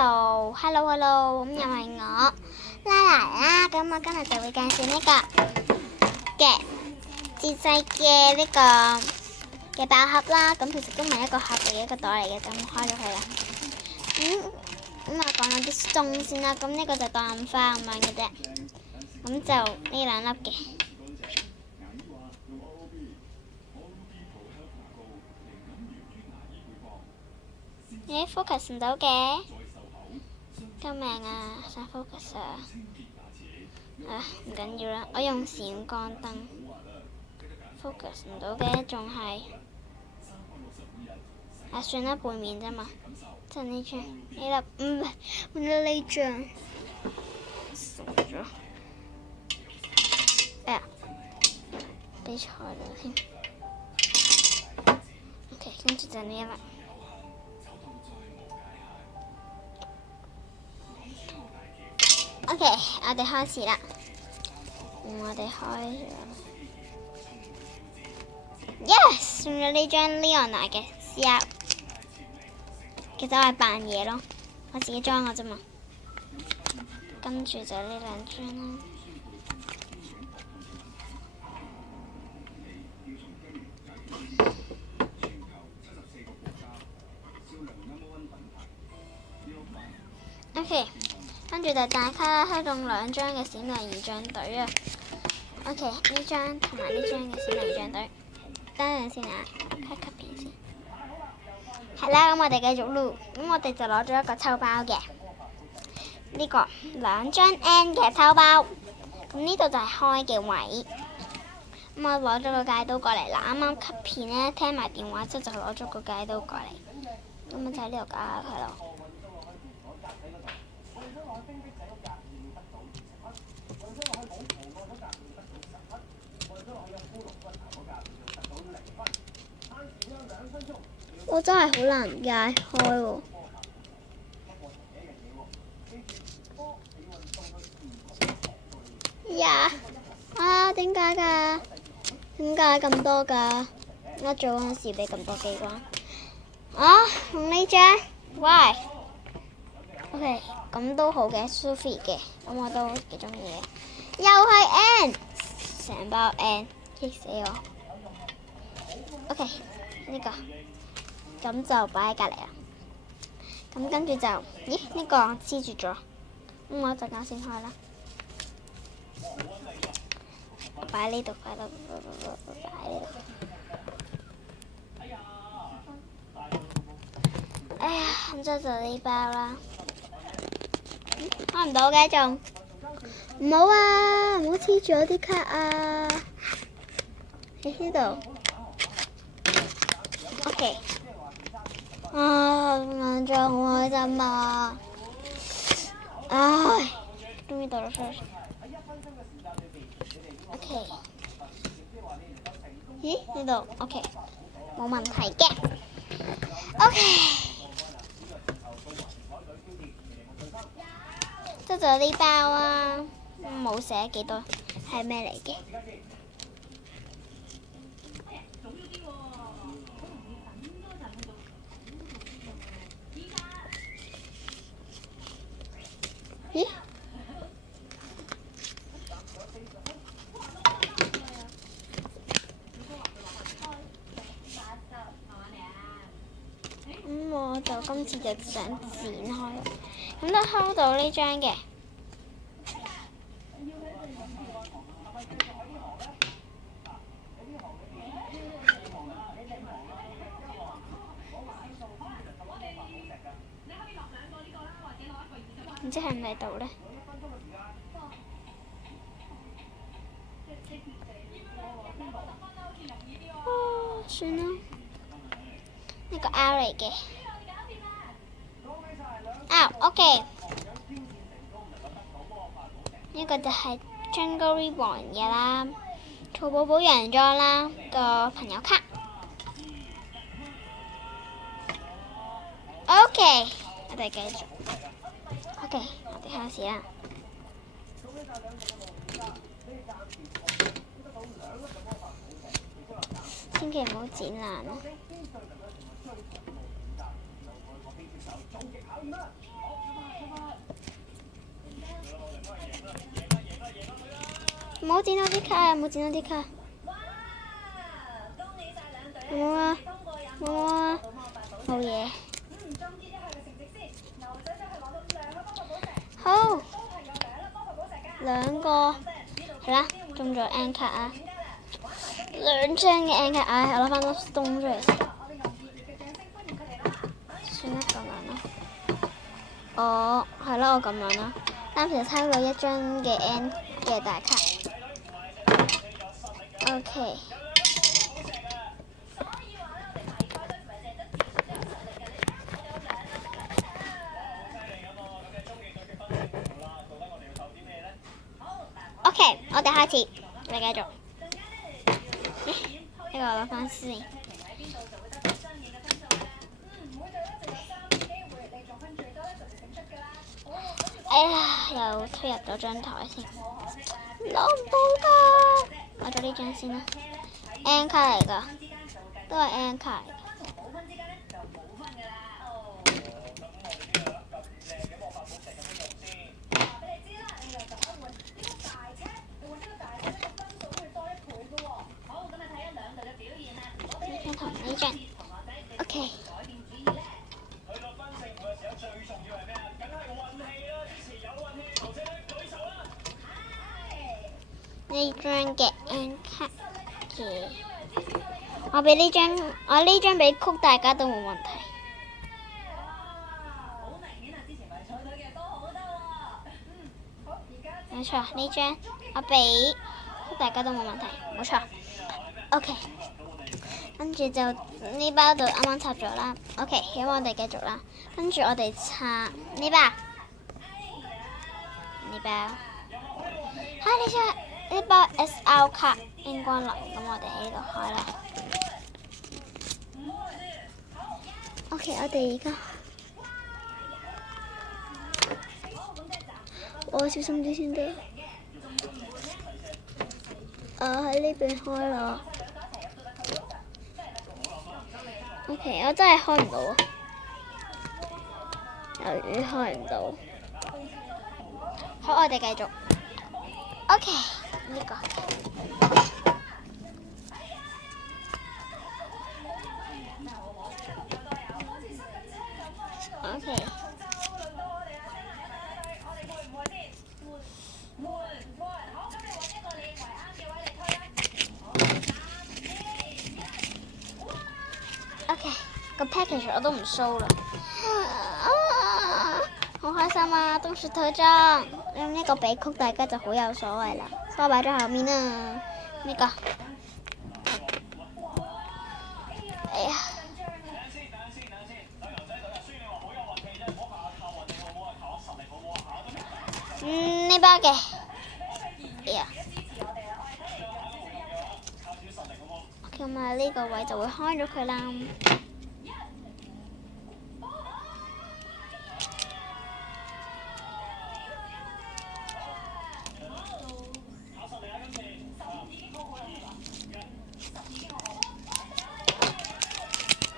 Hello，咁又係我拉啦，咁我今日就會介紹呢個嘅自製嘅呢個嘅爆盒啦。咁其實都唔係一個盒嚟嘅，一個袋嚟嘅，就咁開咗佢啦。咁我講下啲餸先啦。咁呢個就當花咁樣嘅啫。咁就呢兩粒嘅。你 focus 唔到嘅，救命啊！想 focus 啊！唔緊要啦，我用閃光燈 focus 唔到嘅，仲係算啦，背面啫嘛，就呢張呢粒，換咗呢張，傻咗，俾錯咗添。OK， 跟住就呢一粒。OK， 我哋開始啦。我哋開咗。Yes， 用咗呢張 Leona 嘅 CR。其實我係扮嘢咯，我自己裝嘅啫嘛。跟住就呢兩張啦。OK。跟住就大卡開動兩張嘅閃亮儀仗隊啊 ！OK， 呢張同埋呢張嘅閃亮儀仗隊，等陣先啊，開卡片先。係啦，咁我哋繼續錄。咁我哋就攞咗一個抽包嘅，呢個兩張 N 嘅抽包。咁呢度就係開嘅位。咁我攞咗個戒刀過嚟啦，啱啱卡片咧聽埋電話之後就攞咗個戒刀過嚟。咁我就喺呢度搞下佢咯。我真係好難解開喎。呀！點解㗎？點解咁多㗎？我做嗰陣時俾咁多機關。用呢張 ？Why？ OK， 咁都好嘅 ，Sophie 嘅，咁我都幾中意嘅。又係 N， 成包 N， 激死我。OK， 呢個。咁就擺喺隔離啦。咁跟住就，咦？呢個黐住咗。我陣間先開啦。擺喺呢度，擺喺呢度。哎呀，咁就呢包啦。開唔到嘅仲。唔好啊！唔好黐住我啲卡啊！喺呢度。OK。硬仗好開心啊！終於到咗出嚟。OK。咦？呢度 OK， 冇問題嘅。OK。即係就呢包啊，冇寫幾多係咩嚟嘅。咦？我就今次就想剪開，咁都收到呢張嘅。唔知喺唔喺度咧？算啦，呢個 R 嚟嘅。OK。呢個就係 Jungle Reborn 嘅啦，淘寶寶洋裝啦個朋友卡。OK， 我哋繼續。OK， 我哋開始啦。千祈唔好剪爛啊！唔好剪到啲卡啊！唔好剪到啲卡。冇啊！冇啊！冇嘢。好。2個。係啦，中咗 N 卡啊！2張嘅 N 卡，我攞翻個 stone 出嚟先。算啦，咁樣啦。係啦，我咁樣啦。暫時抽到1張嘅 N 嘅大卡。OK。OK， 我哋開始，你繼續。呢個攞翻先。哎呀，又推入咗張台先，攞唔到㗎。攞咗呢張先啦 ，N 卡嚟㗎，都係 N 卡嚟㗎。呢張同呢張 ，OK。呢張嘅 N 卡嘅，我呢張俾曲大家都冇問題。冇錯，呢張我俾曲大家都冇問題，冇錯。OK， 跟住就呢包就啱啱插咗啦。OK， 咁我哋繼續啦。跟住我哋插呢包，呢包，呢包 SL 卡應該嚟，咁我哋喺呢度開啦。OK， 我哋而家，我小心啲先得。喺呢邊開啦。OK， 我真係開唔到啊！由於開唔到，好，我哋繼續。OK， 呢個。OK。OK， 個 package 我都唔 show 啦。好開心啊！冬雪套裝，咁呢個俾曲大家就好有所謂啦。所以我擺咗後面啦。呢個，哎呀，呢包嘅，哎呀，咁啊呢個位就會開咗佢啦。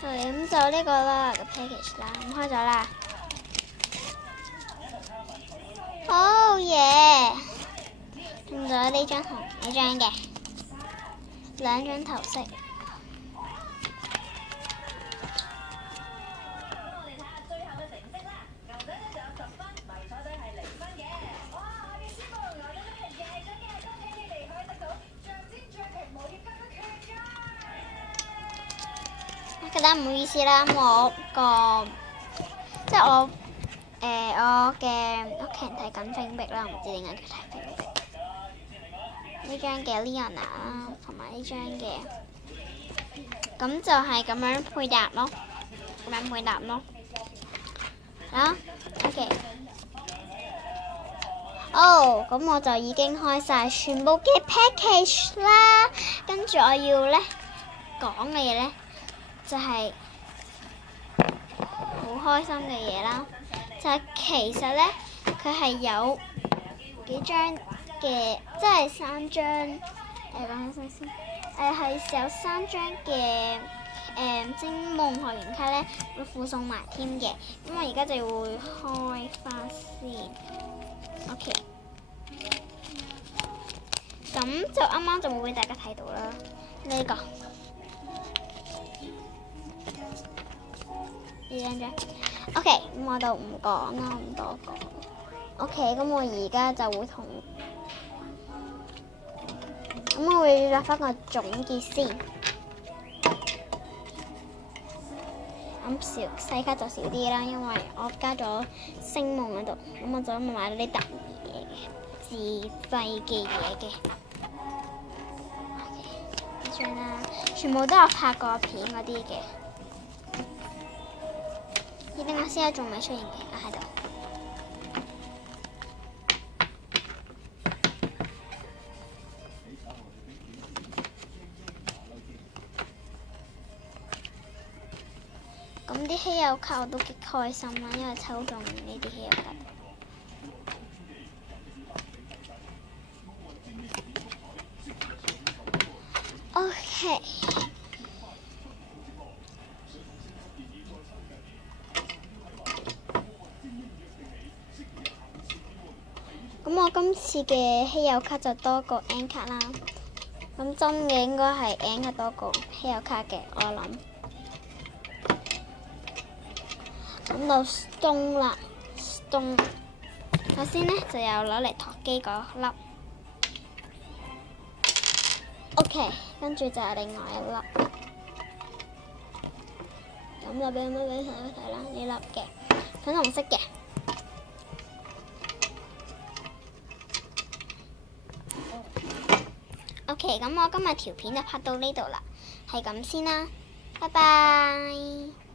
咁就呢個啦，個 package 啦，咁開咗啦。好嘢！中咗呢張同呢張嘅2張頭飾。覺得唔好意思啦，我嘅屋企人睇緊冰壁啦，唔知點解佢睇冰壁。呢張嘅 Leona 啦，同埋呢張嘅，咁就係咁樣配搭咯，啊 ，OK。咁我就已經開晒全部嘅 package 啦，跟住我要咧講嘅嘢咧。就係好開心嘅嘢啦，就係其實咧，佢係有幾張嘅，即係3張。講起先，係有3張嘅精夢學園卡咧，會附送埋添嘅。咁我而家就會開翻先 ，OK。咁就啱啱就會俾大家睇到啦。呢個呢張張 ，OK， 咁我就唔講啦，唔多講。OK， 咁我而家就會我會作翻個總結先。咁細卡就少啲啦，因為我加咗星夢喺度，咁我就咁買咗啲特別嘢嘅自製嘅嘢嘅。呢張啦，全部都有拍過片嗰啲嘅。呢啲我先係仲未出現嘅，喺度。咁啲稀有卡我都幾開心啦，因為抽中呢啲稀有卡。OK。咁我今次嘅稀有卡就多過 N 卡啦。咁真嘅應該係 N 卡多過稀有卡嘅，我諗。咁到鐘啦，鐘首先呢就有攞嚟托機嗰粒 ，OK， 跟住就係另外一粒，咁就俾大家睇啦，呢粒嘅粉紅色嘅。OK， 咁我今日條片就拍到呢度啦，係咁先啦，拜拜。